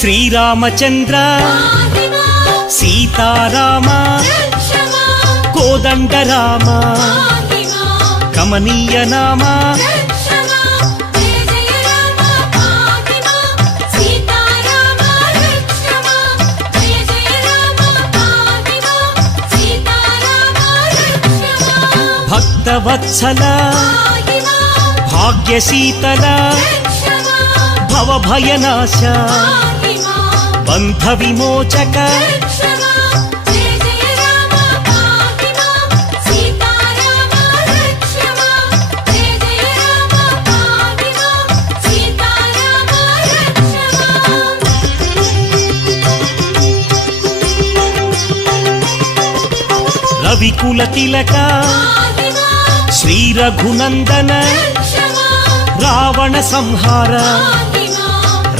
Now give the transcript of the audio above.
శ్రీరామచంద్ర సీతారామ కోదండరామ కమనీయ నామ భక్తవత్సల భాగ్యశీతల భవభయనాశ బంధ విమోచక రవికుల తిలక శ్రీ రఘునందన రావణ సంహార